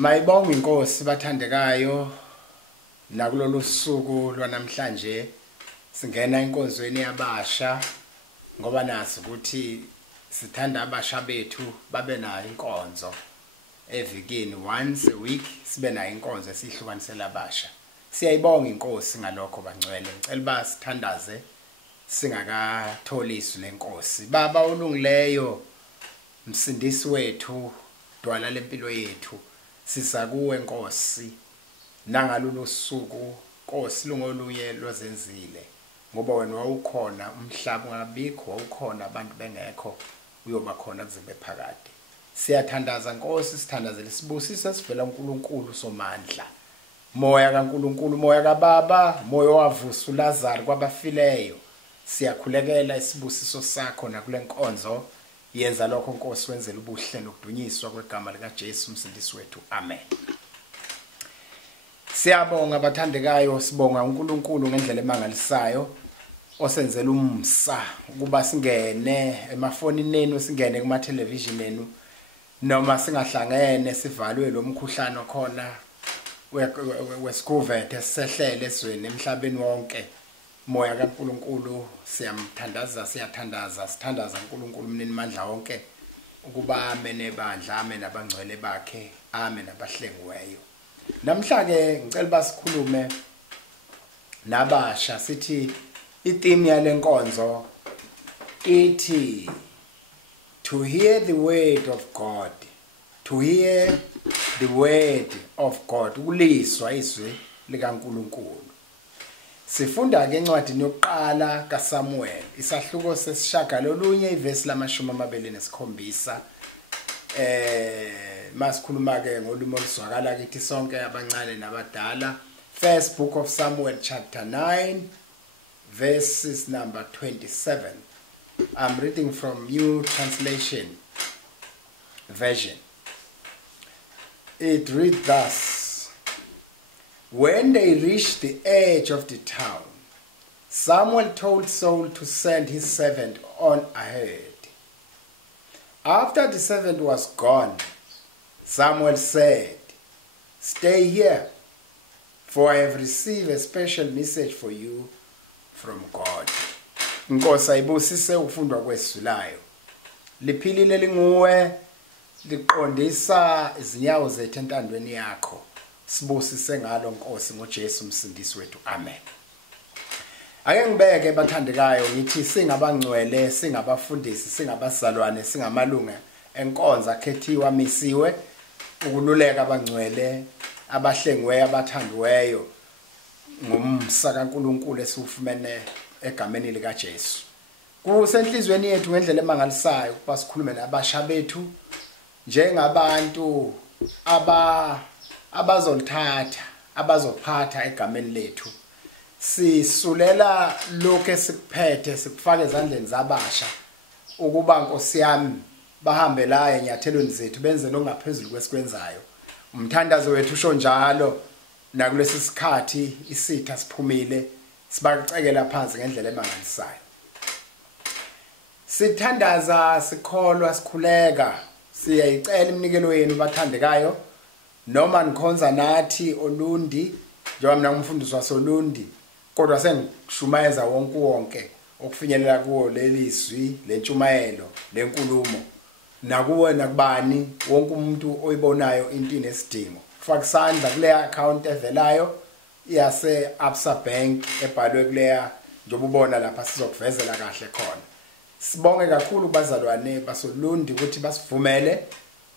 Mayibonge inkosi bathandekayo nakulolu suku lwanamhlanje singena inkonzweni yabasha ngoba nazi ukuthi sithanda abasha bethu babe nayo inkonzo evikini once a week sibe nayo inkonzo esihlukanisela abasha. Siyayibonga inkosi ngalokho bangcwele ngicela basithandaze singakatholiswa lenkosi. Baba olungileyo msindisi wethu dwala lempilo yethu sisakuwe nkosi nangalolu suku nkosi lungolunye lwazenzile ngoba wena wawukhona umhlaba ungabikho wawukhona abantu bengekho uyoba khona kuzibe phakade. Siyathandaza nkosi sithandazele sibusisa sivela uNkulunkulu somandla moya kaNkulunkulu moya kaBaba moya wavusa uLazaro kwabafileyo siyakhulekela isibusiso sakho nakule nkonzo yenza lokho nkosi wenzela ubuhle nokudunyiswa kwegama lika Jesu umsindisi wethu amen. Siyabonga abathandekayo sibonga uNkulunkulu ngendlela emangalisayo osenzela umsa ukuba singene emafonini enu singene kuma television enu noma singahlangene sivalwe lo mkhuhlane khona wescovet esisehlele esweni emhlabeni wonke. Moya kaNkulunkulu siyamthandaza siyathandaza sithandaza uNkulunkulu umnini mandla wonke ukuba amen ebandla amen abangcwele bakhe amen abahlengiweyo. Namhla ke ngicela basikhulume nabasha sithi itheme yale nkonzo ithi to hear the word of God, to hear the word of God, ukulizwa izwi likaNkulunkulu. Sifunda ke encwadini yokuqala kaSamuel isahluko sesishagalolunye ivesi lama-27 masikhuluma ke ngolimi oluzwakala kithi sonke abancane nabadala. First book of Samuel chapter 9 verses number 27. I'm reading from New Translation version. It reads thus: When they reached the edge of the town, Samuel told Saul to send his servant on ahead. After the servant was gone, Samuel said, "Stay here, for I have received a special message for you from God." Inkosi ayibusise ukufundwa kwesizulayo. Liphilile linguwe liqondisa izinyawo zethu entandweni yakho. Sibusise ngalo nkosi ngoJesu umsindisi wethu amen. Ake ngibeke bathandekayo ngithi singabangcwele singabafundisi singabazalwane singamalunga enkonzo akhethiwe misiwe ukululeka abangcwele abahlengiweyo abathandiweyo ngumsa kaNkulunkulu esifumene egameni lika Jesu. Kusenhlizweni yethu ngendlela emangalisayo ukuba sikhulume nabasha bethu njengabantu abazolithatha abazophatha egameni lethu. Sisulela lokho esikuphethe sikufake ezandleni zabasha ukuba Nkosi yami bahambe la enyathelweni zethu benze longaphezulu kwesikwenzayo. Umthandazo wethu usho njalo nakulesi sikhathi isitha siphumile sibacekela phansi ngendlela emangalisayo. Sithandaza sikholwa sikhuleka siyayicela iminikelo yenu bathandekayo noma nikhonza nathi olundi njengoba mina ngumfundisi wasolundi kodwa sengishumayeza wonke okufinyelela kuwo lelizwi lentshumayelo lenkulumo nakuwe nakubani wonke umuntu oyibonayo into inesidingo. Faka isandla kule account evelayo yase Absa Bank ebhalwe kuleya njengoba ubona lapha sizokuvezela kahle khona. Sibonge kakhulu bazalwane basolundi ukuthi basivumele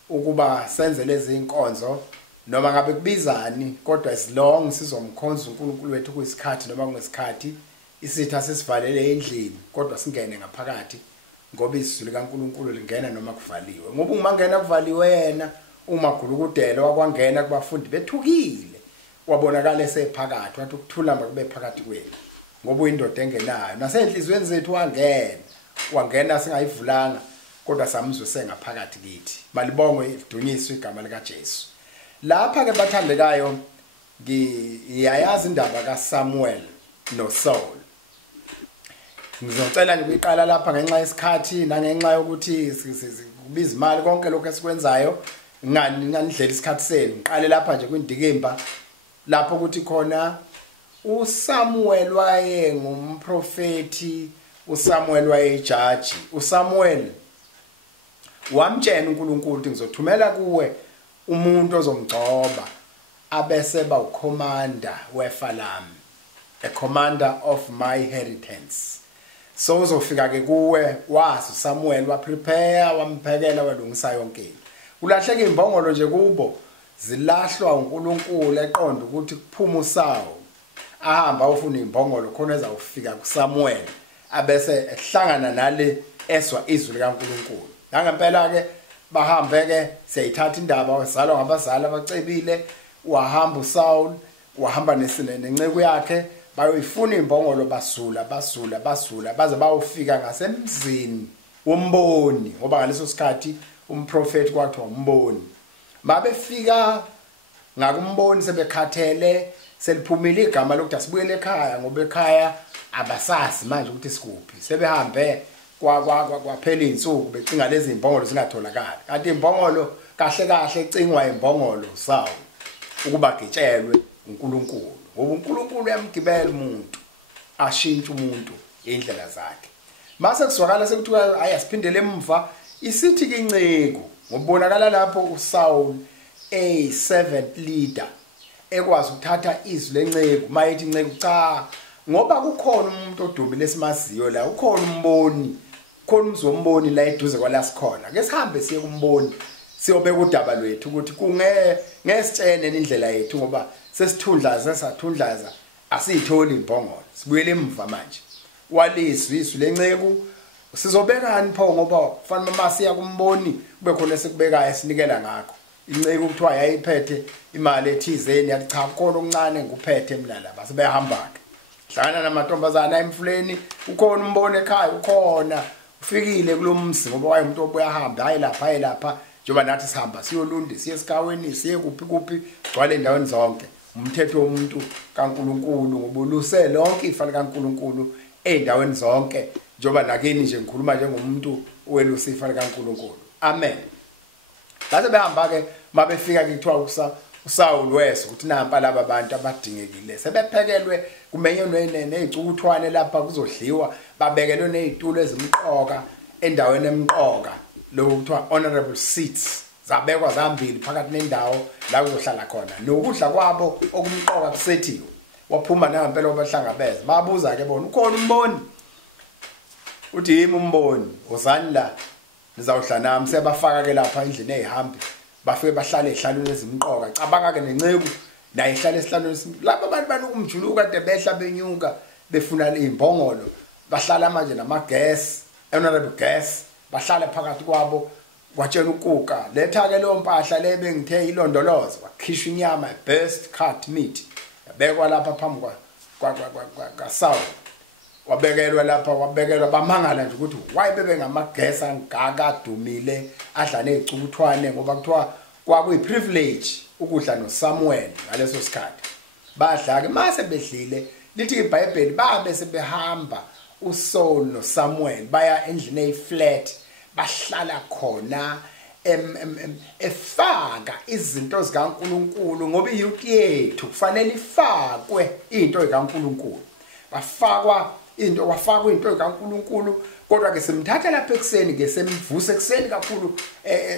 ukuba senze lezi inkonzo noma ngabe kubizani kodwa as long sizomkhonza uNkulunkulu wethu kuyisikhathi noma kungesikhathi isitha sesivalele endlini kodwa singene ngaphakathi ngoba izwi likaNkulunkulu lingena noma kuvaliwe. Ngoba ungangena kuvaliwe yena umagulukudelo wakwangena kubafundi bethukile wabonakala esephakathi wathi ukuthula makube phakathi kwenu ngoba uyindoda engenayo nasenhlizweni zethu wangena singayivulanga kodwa samuzwe sengaphakathi kithi. Malibonge lidunyiswe igama lika Jesu. Lapha ke bathandekayo ngiyayazi indaba kaSamuel noSaul. Ngizocela ngiqala lapha ngenxa yesikhathi nangenxa yokuthi kubiza imali konke lokho esikwenzayo nganidlela isikhathi senu ngiqale lapha nje kwindikimba lapho ukuthi khona uSamuel waye ngumprofeti uSamuel wayejaji uSamuel wamtshela uNkulunkulu ukuthi ngizothumela kuwe umuntu ozomgcoba abese ba ucommander wefa lami a commander of my inheritance so uzofika ke kuwe wazi uSamuel wa prepare wamphekela walungisa yonke ulahleka imbongolo nje kubo zilahlwa uNkulunkulu eqonda ukuthi kuphuma uSawu ahamba ufuna imbongolo khona ezawufika kuSamuel abese ehlangana nale eswa izwi likaNkulunkulu ngempela ke bahambe ke siyayithatha indaba wazalwa ngabazali abacebile wahamba uSaul wahamba nenceku yakhe bayoyifuna imbongolo basula baze bayofika ngasemzini womboni ngoba ngaleso sikhathi umprofeti kwathiwa umboni babefika ngakumboni sebekhathele seliphumile igama lokuthi asibuyele ekhaya ngoba ekhaya abasasi manje ukuthi sikuphi sebehambe kwaphela insuku becinga lezi imbongolo zingatholakala kanti imbongolo kahle ecingwa imbongolo Sawu ukuba gitshelwe uNkulunkulu ngoba uNkulunkulu uyamgibela umuntu ashintshe umuntu indlela zakhe mase kuzwakala sekuthiwa ayasiphindele emva isithi kinceku ngobonakala lapho uSaul a servant leader ekwazi ukuthatha izwi lenceku mayithi inceku cha ngoba kukhona umuntu odumile esimaziyo la ukhona umboni khona umzomboni la eduze kwalasikhona ke sihambe siye kumboni siyobeka udaba lwethu ukuthi ngesitshene indlela yethu ngoba sesithundlaza asiyitholi imbongolo sibuyele emva manje walizwi izwi lenceku sizobekani pho ngoba kufanele masiya kumboni kube khona esikubekayo esinikela ngakho inceku kuthiwa yayiphethe imali ethizeni yathi cha khona okuncane nguphethe mina laba sebehamba ke hlangana namantombazana emfuleni ukhona umbone ekhaya ukhona ufikile kulomzi ngoba waye umuntu obuya hamba hayi lapha njengoba nathi sihamba siyolundi siye esikaweni siye kuphi gcwale endaweni zonke umthetho womuntu kaNkuluNkulu ngobuluse lonke ifa likaNkuluNkulu endaweni zonke njengoba nakini nje ngikhuluma njengomuntu owelusa ifa likaNkuluNkulu amen base behamba ke mabefika ke kuthiwa uSaul wese ukuthi nampa laba abantu abadingekile sebephekelwe kumenywe nezicukuthwane lapha kuzodliwa babekelwe nezitulo ezimqoka endaweni emqoka lokho kuthiwa honorable seats zabekwa zambili phakathi nendawo la kuzohlala khona nokudla kwabo okumqoka kusethiwe waphuma nampela obahlangabeza babuza ke bona ukhona umboni uthi yimi umboni uzani la nizawuhlala nami sebafaka ke lapha endlini ezihambi bafike bahlale ehlalweni ezimqoka cabanga ke nenceku la ihlala esihlalweni lapha abantu banokumjuluka kade behla benyuka befuna imbongolo bahlala manje nama-gas honorable gas bahlala phakathi kwabo kwatshela ukuka letha ke leyo mpahla le bengithe ilondolozo wakhishwa inyama best cut meat yabekwa lapha phambi kwaSaul wabekelwa lapha wabekelwa bamangala nje ukuthi why bebe ngamagesa angaka dumile adla nezicukuthwane ngoba kuthiwa kwakuyiprivilege ukudla noSamuel ngaleso sikhathi badla ke mase bedlile lithi iBhayibheli babe sebehamba uSaul noSamuel baya endlini eyiflat bahlala khona efaka izinto zikaNkuluNkulu ngoba iyouth yethu kufanele ifakwe into zikaNkuluNkulu wafakwa into zikaNkuluNkulu kodwa ke simthatha lapha ekseni ke semvusa ekseni kakhulu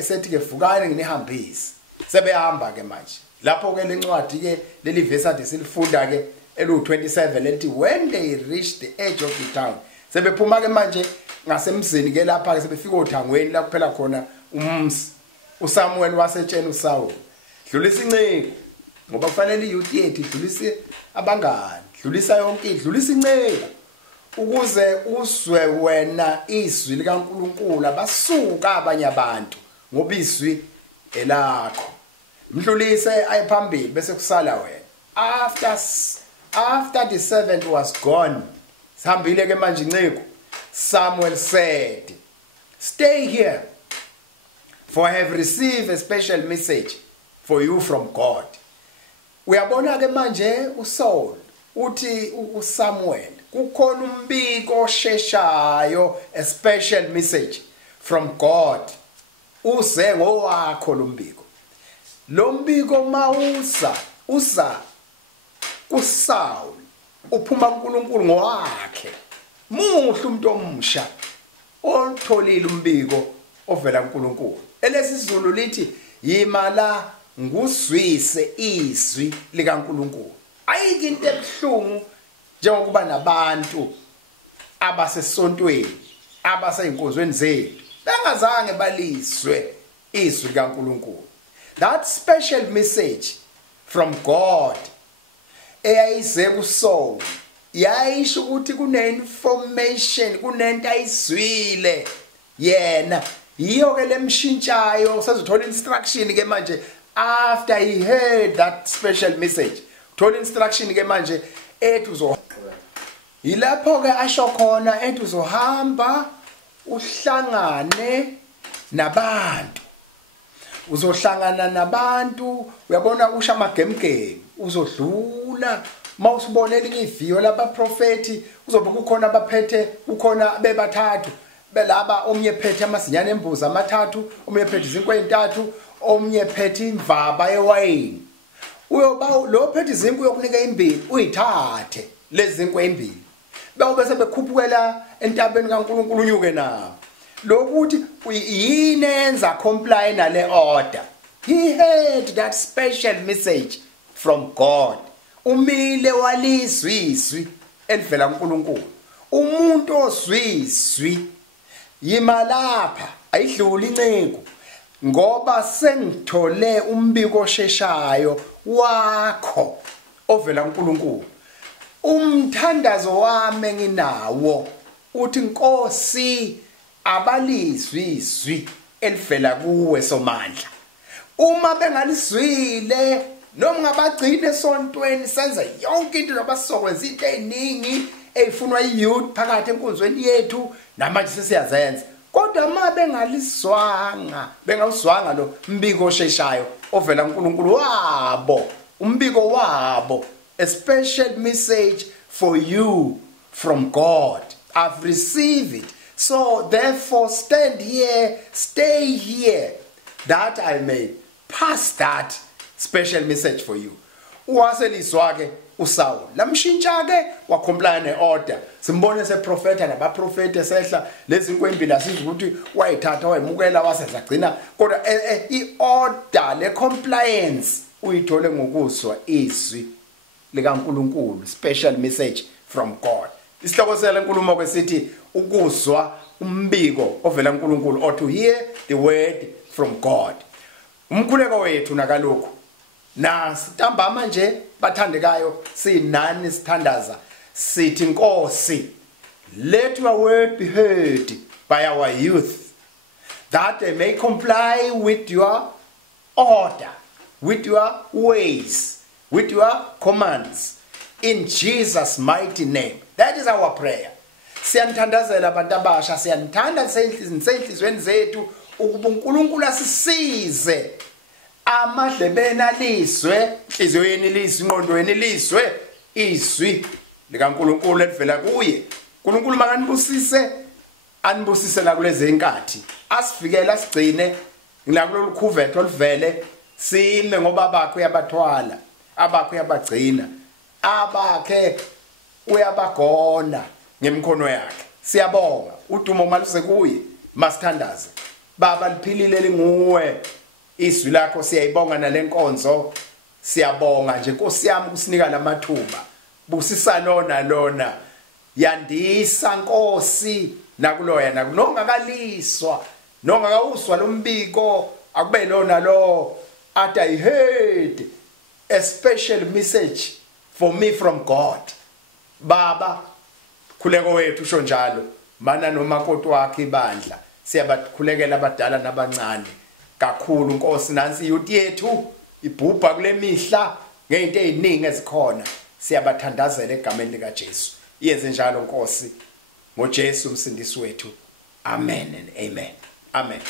sethi ke vukani nginihambisi sebehamba ke manje lapho ke lencwadi ke leli verse ade silifunda ke elu27 lethi when they reached the edge of the town sebephuma ke manje ngasemzini ke lapha ke sebefika othangweni la kuphela khona umzi uSamuel wasetshela uSaul dlulisa inceku ngoba kufanele iyouth yethu idlulise abangani dlulisa yonke idlulisa inceku ukuze uzwe wena izwi likaNkuluNkulu abasuka abanye abantu ngoba izwi elakho mdlulise ayiphambili bese kusala wena after the servant was gone sihambile ke manje inceku Samuel said stay here for I have received a special message for you from God uyabona ke manje uSaul uthi uSamuel kukhona umbiko osheshayo a special message from God uze ngowakho lo mbiko lo mbiko mawusa uza kuSaul uphuma kuNkulunkulu ngowakhe muhle umuntu omsha otholile umbiko ovela kuNkulunkulu elesizulu lithi yimala nguswise izwi likaNkulunkulu ayikho into ebhlungu njengokuba nabantu abasesontweni abaseyinkonzweni zethu bengazange baliswe izwi likaNkulunkulu. That special message from God eyayize kuSaul yayisho ukuthi kune-information kunento ayizwile yena yiyo ke lemshintshayo sezothola instruction ke manje after he heard that special message thola instruction ke manje ethi yilapho ke asho khona ethi uzohamba uhlangane nabantu uzohlangana nabantu uyabona usha amagemgeme uzodlula mawusibonela iviyo laba prophethi uzobe kukhona abaphethe ukhona bebathathu belaba omnye phethe amazinyane embuzi amathathu omnye phethe izinkwe ezintathu omnye phethe imvaba yewayini uyoba lo phethe izinkwe uyokunika imbili uyithathe lezi zinkwe ezimbili bese bekhuphukela entabeni kaNkulunkulu unyuke nawo lokuthi yini enza comply nale order. He heard that special message from God umile walizwi elivela kuNkulunkulu umuntu ozwiswi yimalapha ayidluli inceku ngoba sengithole umbiko osheshayo wakho ovela kuNkulunkulu umthandazo wami nginawo uthi Nkosi abalizwi elivela kuwe somandla uma bengalizwile noma ngabagcina esontweni senza yonke into nabasokwenza into eziningi ezifunwa iyouth phakathi enkonzweni yethu namanje sesiyazenza kodwa uma bengawuswanga lo mbiko osheshayo ovela kuNkulunkulu wabo umbiko wabo a special message for you from God. I've received it. So therefore stand here, stay here, that I may pass that special message for you. Uwaseliswa ke uSaul lamshintsha ke wacomply neorder simbone seprofeta nabaprofeti sehla lezi nkwembili asizwe ukuthi wayithatha wayimukela wasenza gcina kodwa iorder le compliance uyithole ngokuswa izwi likaNkulunkulu special message from God. Isihloko sele nkulumo kwesithi ukuzwa umbiko ovela kuNkulunkulu or to hear the word from God. Umkhuleko wethu nakalokho na sitambama nje bathandekayo sinani sithandaza sithi Nkosi let your word be heard by our youth that they may comply with your order, with your ways, with your commands in Jesus mighty name. That is our prayer. Siyanthandazela abantu abasha siyanthanda senhlizweni zethu ukuba uNkulunkulu asisize amadlebeni aliswe inhlizweni liswe ingqondweni liswe izwi likaNkulunkulu elivela kuye. uNkulunkulu makanibusise anibusise la kulezi inkathi asifikele asigcine ngila kulolu khuvetho olivele sime ngoba bakho uyabathwala abakho uyabagcina abakhe uyabagona ngemkhono yakhe. Siyabonga udumo maluse kuye masithandaze baba liphilile linguwe izwi lakho siyayibonga nalenkonzo siyabonga nje Nkosi yami kusinika lamathuba busisa lona yandisa Nkosi nakuloya nongakaliswa nongakawuswa lombiko akube lona lo at I heard a special message for me from God. Baba khuleko wethu usho njalo mana nomakoti wakhe ibandla siyabakhulekela abadala nabancane kakhulu Nkosi nansi youth yethu ibhubha kule mihla ngezinto eziningi ezikhona siyabathandazela egameni lika Jesu yenze njalo Nkosi ngoJesu umsindisi wethu amen and amen. Amen.